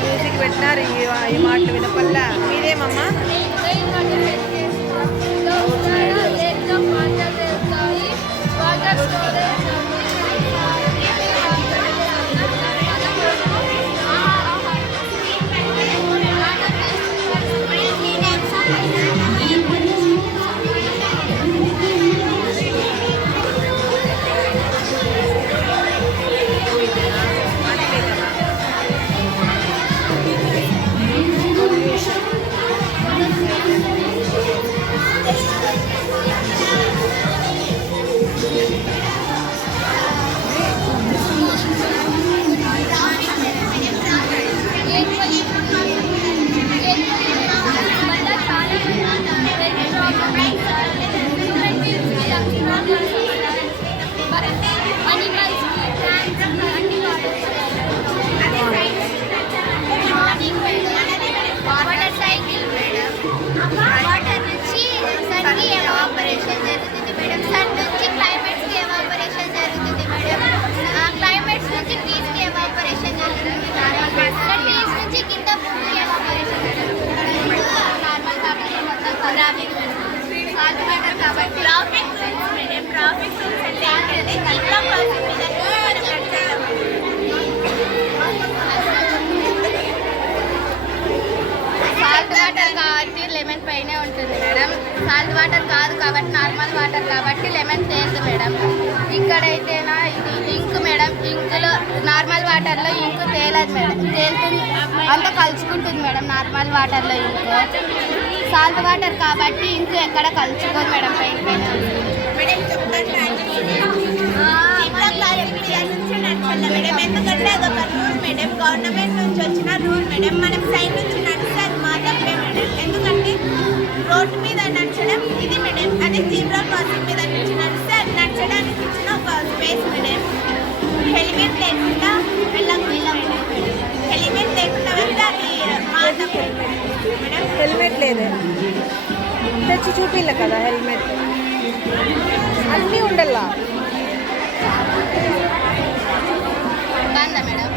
Music పెట్టినారు ఈ మాటలు వినపల్లా. మీరేమమ్మా? లెమన్ పైనే ఉంటుంది మేడం. సాల్ట్ వాటర్ కాదు కాబట్టి నార్మల్ వాటర్ కాబట్టి లెమన్ తేలింది మేడం. ఇక్కడైతేనా ఇది ఇంక్ మేడం. ఇంకులో నార్మల్ వాటర్లో ఇంక్ తేలదు మేడం, తేలుతుంది అంతా కలుసుకుంటుంది మేడం. నార్మల్ వాటర్లో ఇంక్, సాల్ట్ వాటర్ కాబట్టి ఇంక్ ఎక్కడ కలుసుకోదు మేడం. పైన మేడం ఎందుకంటే అదొక రూల్ మేడం, గవర్నమెంట్ నుంచి వచ్చిన రూల్ మేడం. మనం సైడ్ నుంచి నడిస్తే అది మా తప్పే మేడం. ఎందుకంటే రోడ్డు మీద నడచడం ఇది మేడం, అదే జీబ్రా క్రాసింగ్ మీద నుంచి నడిస్తే అది నడచడానికి ఇచ్చిన ఒక స్పేస్ మేడం. హెల్మెట్ లేకుండా వెళ్ళకూడదు. హెల్మెట్ లేకుండా వెళ్తే అది మా తప్పే మేడం. హెల్మెట్ లేదే తెచ్చి చూపిల్ల కదా. హెల్మెట్ అన్నీ ఉండల్లా. మేడం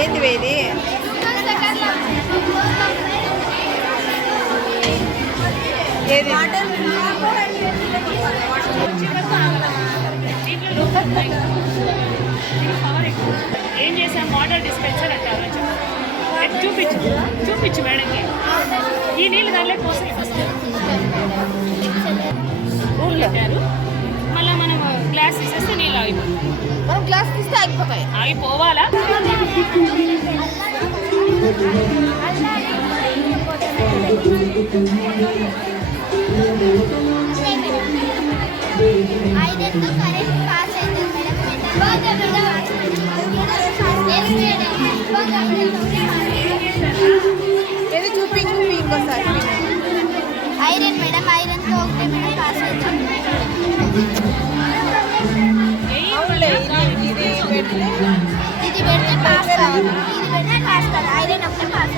ఏంది వేది? ఏది? ఏం చేసాం? వాటర్ డిస్పెన్సర్ అంటారు. చూపించు మేడంకి. ఈ నీళ్ళు దానిలో పోసాయి ఫస్ట్ పెట్టారు. మళ్ళీ మనం గ్లాస్ తీసేస్తే నీళ్ళు ఆగిపోతాయి. మనం గ్లాస్ తీస్తే ఆగిపోతాయి. ఆగిపోవాలా? ఏది చూపి ఇంకోసారి. ఐరన్ మేడం, ఐరన్తో ఒకటే మేడం పాస్ అవుతాం. ఇది పెడితే పాస్ కాదు, ఇది పెడితే పాస్ కాదు. ఐరన్ ఒకటే పాస్.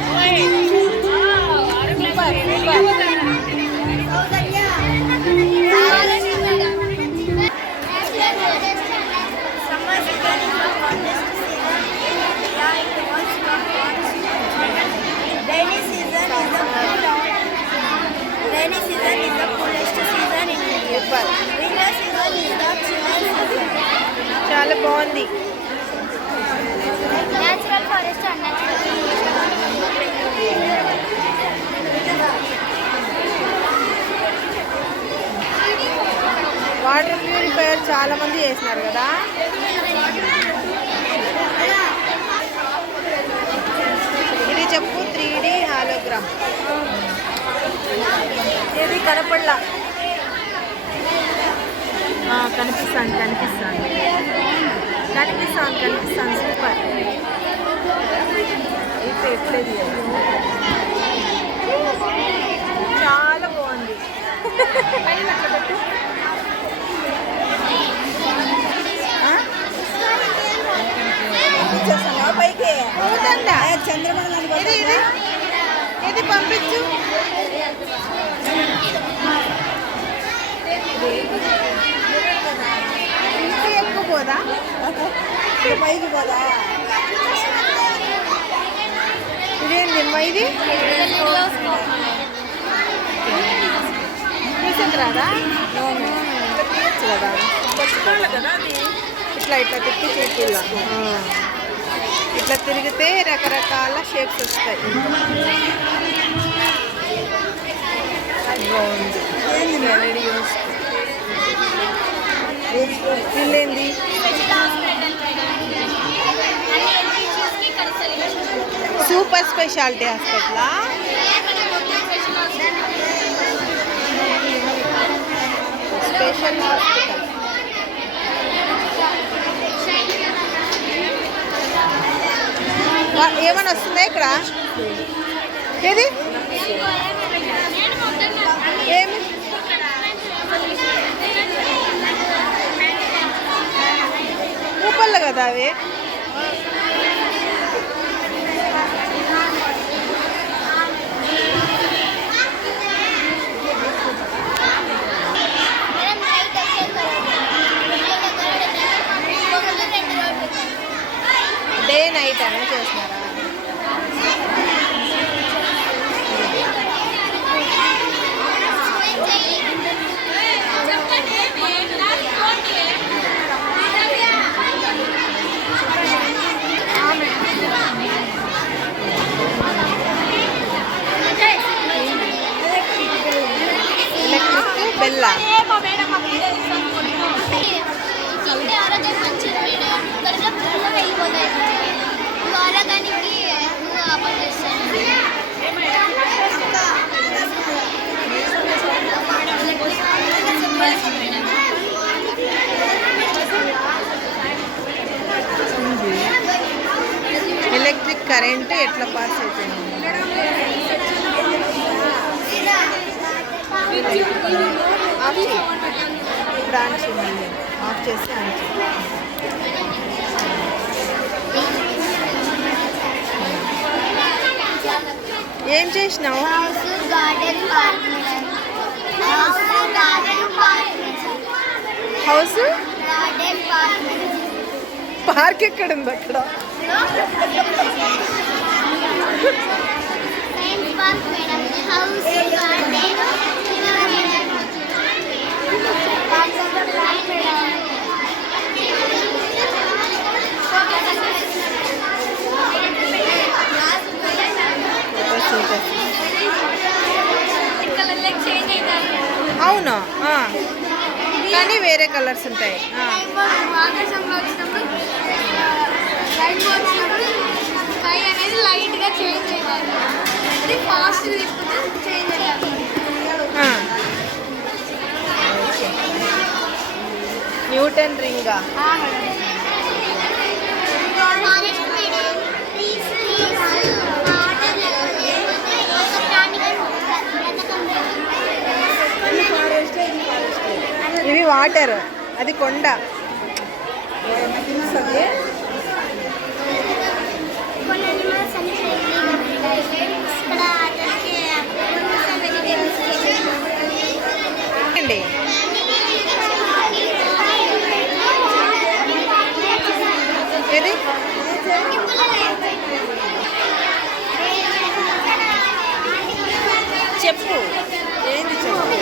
చాలా బాగుంది. న్యాచురల్ ఫారెస్ట్ వాటర్ ప్యూరిఫైయర్ చాలా మంది చేసినారు కదా. ఇది చెప్పు 3D హాలోగ్రామ్. ఇది కనపడలా. కనిపిస్తాను సూపర్. అయితే ఎట్లేదు చాలా బాగుంది. పైకి ఇది ఇది పంపించు. ఇంకా ఎక్కువ పోదా, పైకి పోదా. ఇదేంటమ్మా ఇది తీసేది రాదా? తీయచ్చు కదా, పచ్చుకోవాలి కదా. అది ఇట్లా తిప్పి చూపిల్లా. ఇట్లా తిరిగితే రకరకాల షేప్స్ వస్తాయి. బాగుంది. ఇల్లేంది సూపర్ స్పెషాలిటీ హాస్పిటలా? Special hospital. ఏమైనా వస్తుందా ఇక్కడ? ఏది ఏమి ఊపల్ల కదా అవి. డే నైట్ అనే చేస్తున్నారా? ఎలక్ట్రిక్ బెల్ల. ఆరోగ్యం మంచిది మేడం. కడుపులో పురుగులు వెళ్ళిపోతాయి. ఆరోగ్యానికి పనిచేస్తాను. ఎలక్ట్రిక్ కరెంట్ ఎట్లా పాస్ అవుతుంది? ఆఫ్ చేయి. ఇప్పుడు ఆన్ చేయండి. ఆఫ్ చేసి ఆన్ చేయండి. ఏం చేసినావు? హౌస్ పార్క్ ఎక్కడ ఉంది అక్కడ? అవును, కానీ వేరే కలర్స్ ఉంటాయి. ఆకాశంలో వచ్చినప్పుడు స్కై అనేది లైట్గా చేంజ్ అయ్యాలి. అది ఫాస్ట్ తిప్పితే చేంజ్ అయ్యాలి. న్యూటన్ రింగా? ఇవి వాటర్, అది కొండ. అండి ఏది చెప్పు, ఏంది చెప్పు.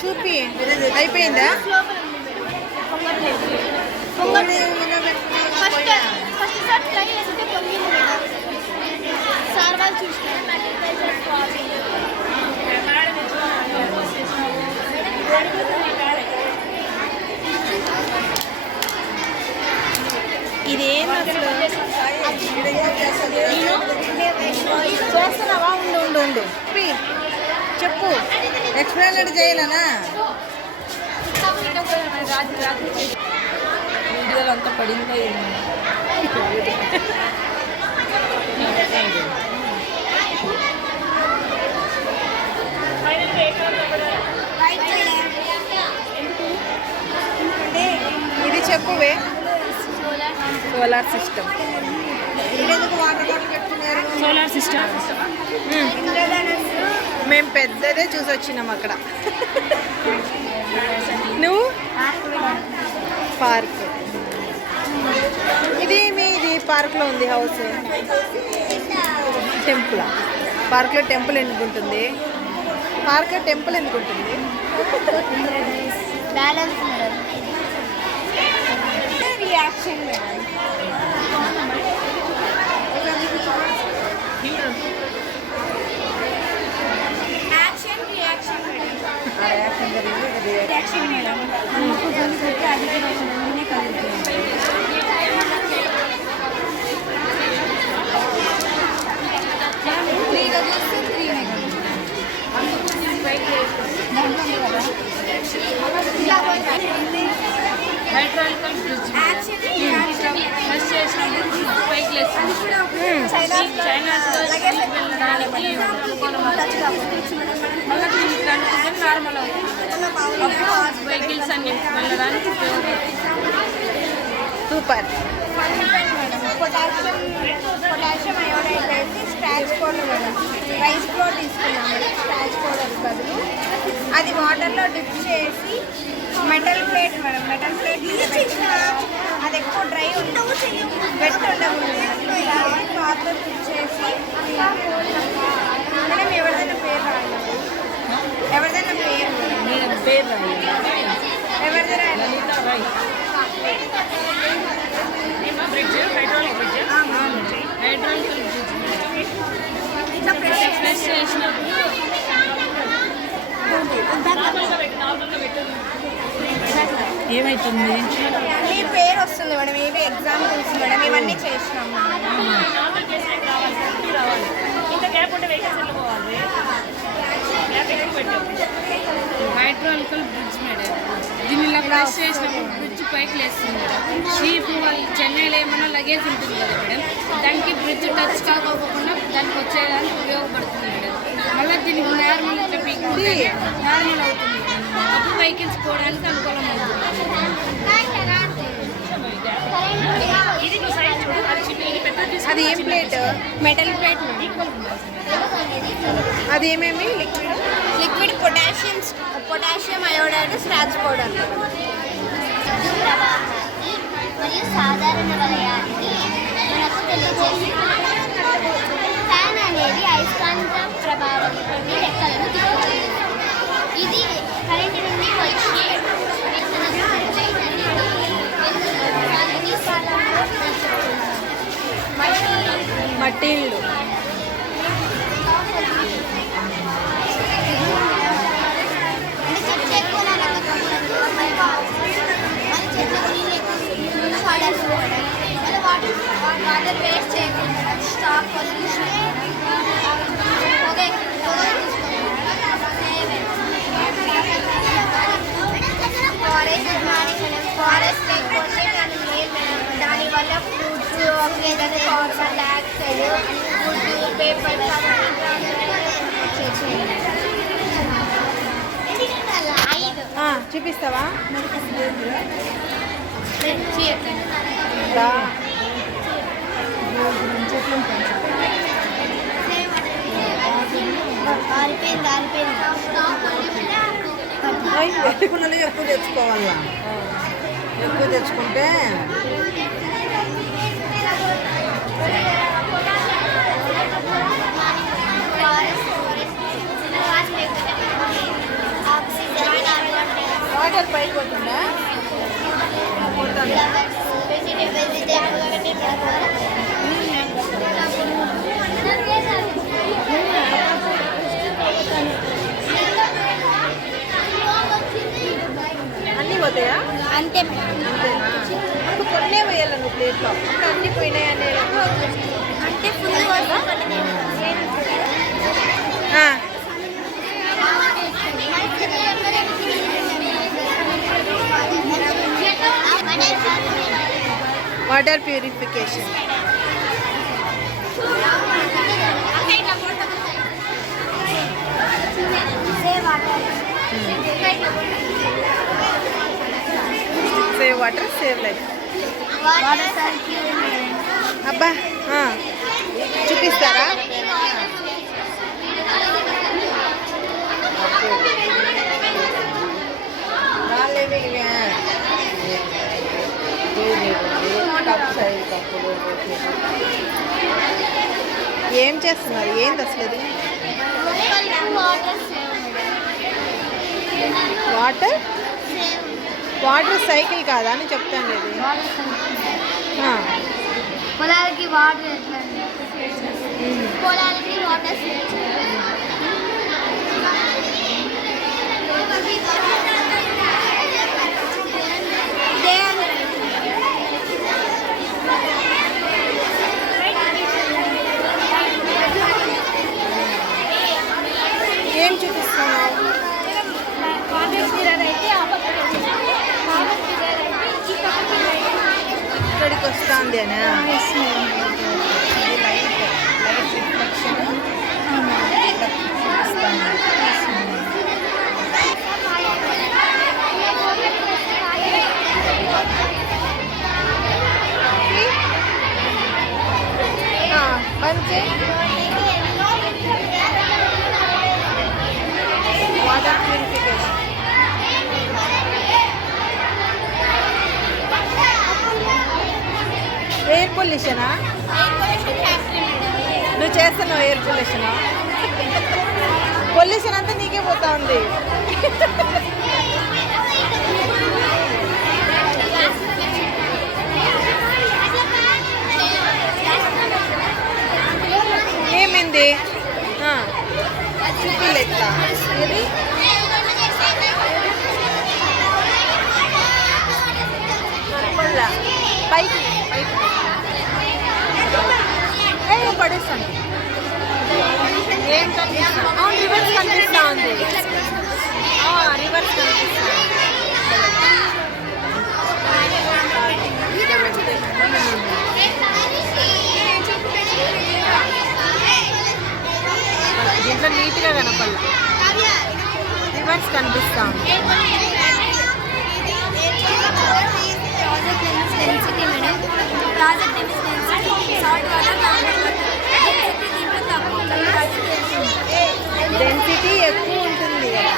చూపి అయిపోయిందా ఫస్ట్ సార్ ట్రై చేస్తే పొంగింది మేడం. సార్ వాళ్ళు చూస్తారు ఇదేం చేస్తున్నావా? ఉండు చెప్పు. ఎక్స్ప్లెయిన్ చేయాలనా? వీడియోలో అంతా పడిందో ఇది చెప్పువే. Solar system. ఇంకెందుకు వాటర్ బాటిల్ పెట్టుకున్నారు? Solar system. మేము పెద్దదే చూసి వచ్చినాం అక్కడ. నువ్వు పార్క్. ఇది పార్క్లో ఉంది హౌస్. టెంపుల్. పార్క్లో టెంపుల్ ఎందుకు ఉంటుంది? పార్క్లో టెంపుల్ ఎందుకు ఉంటుంది? Balance madam. Reaction madam. Action reaction madam. Reaction madam. Hydraulical bridge. Press చేసినప్పుడు పైకి లేస్తుంది. చైనాస్లో వెళ్ళడానికి మళ్ళీ దీనికి కనుక్కుంటే నార్మల్ అవుతుంది. అప్పుడు వెహికల్స్ అన్ని వెళ్ళడానికి ఉపయోగపడుతుంది. సూపర్. పొటాషియం అయోడైడ్ వేసి scratch powder madam. Rice flour తీసుకున్నాం మేడం. స్క్రాచ్ పౌడర్ బదులు అది వాటర్లో డిప్ చేసి metal plate madam. Metal plate మీద పెట్టిన అది ఎక్కువ డ్రై ఉండవు, వెట్ ఉండకూడదు మేడం. క్లాత్లో డిప్ చేసి మేడం ఎవరిదైనా పేరు రాయాలి. ఎవరిదైనా పేరు ఎవరిదైనా రాయాలి. Bridge hydraulic bridge. Hydraulical bridge ఇంకా ప్రెస్ చేసినప్పుడు ఏమవుతుంది? మీ పేరు వస్తుంది మేడం. ఇవి ఎగ్జాంపుల్స్ మేడం. ఇవన్నీ చేసినాం రావాలి. ఇంకా గ్యాప్ ఉంటే వెహికల్స్ వెళ్ళిపోవాలి. గ్యాప్ ఎక్కువ పెట్టాం. హైడ్రాలికల్ బ్రిడ్జ్ మేడం. దీన్ని ఇలా ప్రెస్ చేసినప్పుడు బ్రిడ్జ్ పైకి లేస్తుంది మేడం. షీప్ వాళ్ళు చెన్నైలో ఏమైనా లగేజ్ ఉంటుంది కదా మేడం, దానికి బ్రిడ్జ్ టచ్ కాకపోకుండా దానికి వచ్చేదానికి ఉపయోగపడుతుంది మేడం. మళ్ళీ దీనికి నార్మల్ ఇట్లా పీకుంటే నార్మల్ అవుతుంది మేడం. అప్పుడు వెహికల్స్ పోవడానికి అనుకూలం అవుతుంది. ఇది సైజ్ చూడు. అది పెద్దది. అది ఏం ప్లేట్? మెటల్ ప్లేట్ అది ఏమేమి? Liquid potassium iodide scratch powder. మరియు సాధారణ వలయాన్ని మనకు తెలియజేస్తుంది. ఫ్యాన్ అనేది అయస్కాంత ప్రభావం నుండి రెక్కలను తిప్పుతుంది. ఇది కరెంటు నుండి వచ్చే మట్టి ఇల్లు. వాటర్ వేస్ట్ చేయకుండా స్టాప్ పొల్యూషన్ ఫారెస్ట్ లేకపోతే దానివల్ల ఫ్రూట్స్ ఏదైతే కార్బన్ డైఆక్సైడ్ ఫుడ్ పేపర్ చూపిస్తావా? ఎక్కువ తెచ్చుకోవాలా? ఎక్కువ తెచ్చుకుంటే ఆక్సిజన్ వాటర్ పైకి పోతుందా? పోతుంది. అన్నీ పోతాయా? అంతే అంతేనా? ఇప్పుడు కొన్నే వేయాలి నువ్వు ప్లేట్లో, ఇప్పుడు అన్నీ పోయినాయి అనే అంటే full water purification. Save water save life. అబ్బా చూపిస్తారా? ఏం చేస్తున్నారు? ఏంది అసలు ఇది? వాటర్ వాటర్ సైకిల్ కాదా అని చెప్తాను. ఇది పొలాలకి వాటర్ ఎట్లా? పొలాలకి వాటర్ ఏం చూపిస్తున్నావు? ఇక్కడికి వస్తుంది అనా? Light reflection water purification. Air పొల్యూషనా? నువ్వు చేస్తున్నావు ఎయిర్ పొల్యూషనా? పొల్యూషన్ అంతా నీకే పోతా ఉంది. ఏమైంది? చూపిల్ ఎట్లా? ఇది పైకి పైకి పడేస్తాను. ఏం కనిపిస్తుంది? రివర్స్ కనిపిస్తా ఉంది. రివర్స్ కనిపిస్తుంది. దీంట్లో నీట్గా కనపడాలి. రివర్స్ కనిపిస్తా ఉంది. Density madam. Project density salt water దీంట్లో తక్కువ డెన్సిటీ ఎక్కువ ఉంటుంది కదా.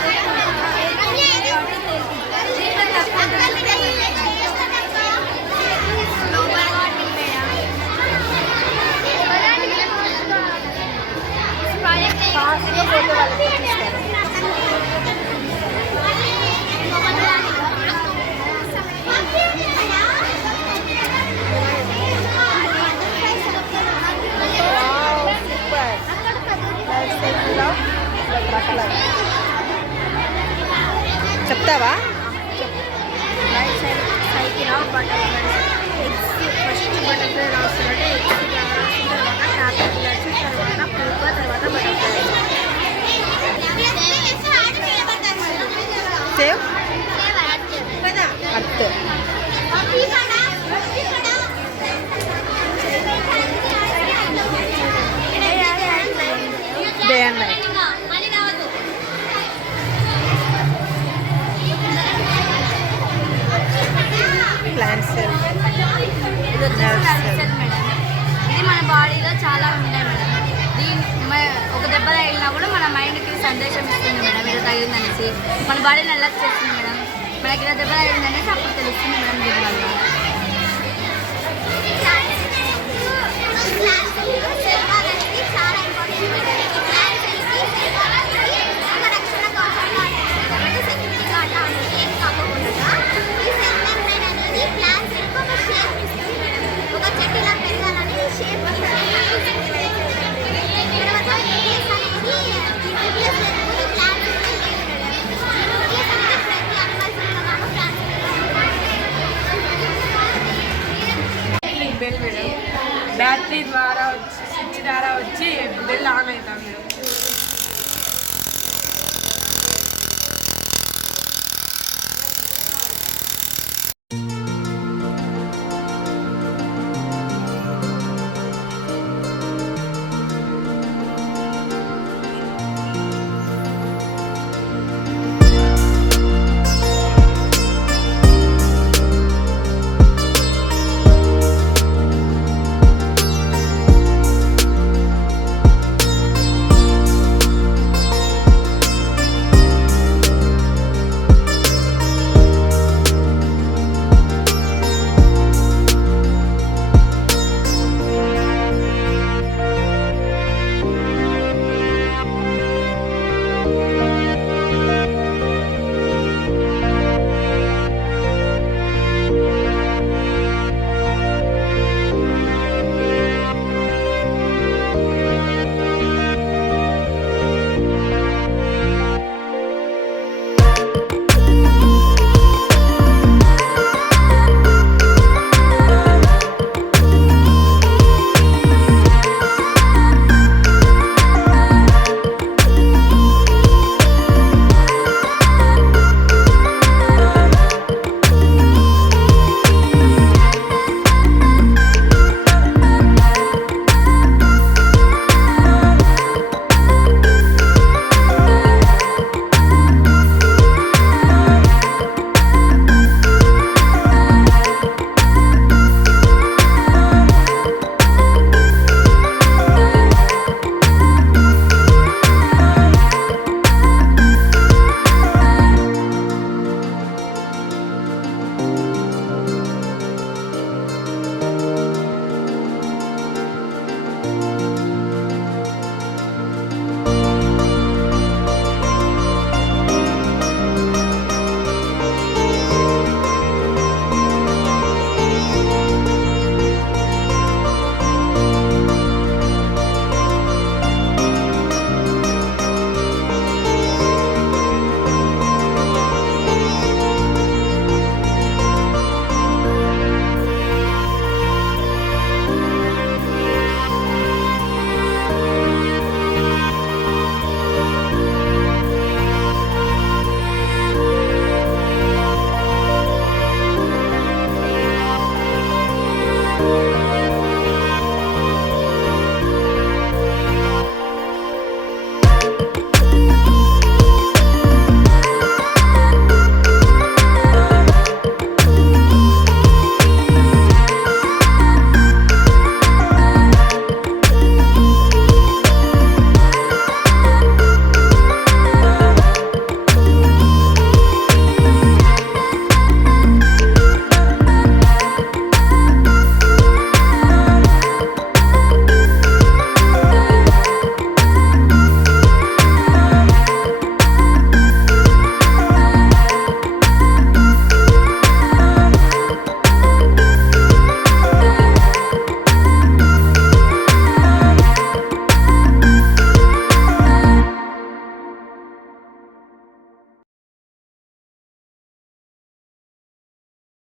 ఫాస్ట్గా పోతే వాళ్ళకి చూపిస్తారు. చెప్తావా? Right side cycle of butterfly. Eggs first butterfly రాస్తున్నట్టు ఎగ్స్ రాసిన తర్వాత క్యాపిటల్స్, తర్వాత పూప, తర్వాత butterfly. Save earth. Day and night. Plant cell. ఇది మన బాడీలో చాలా ఉంటాయి మేడం. ఒక దెబ్బ తగిలినా కూడా మన మైండ్కి సందేశం ఇస్తుంది మేడం. ఇలా తగిలిందనేసి మన బాడీని అలర్ట్ చేస్తుంది మేడం. మనకి ఇలా దెబ్బ తగిలిందనేసి అప్పుడు తెలుస్తుంది మేడం దీనివల్ల.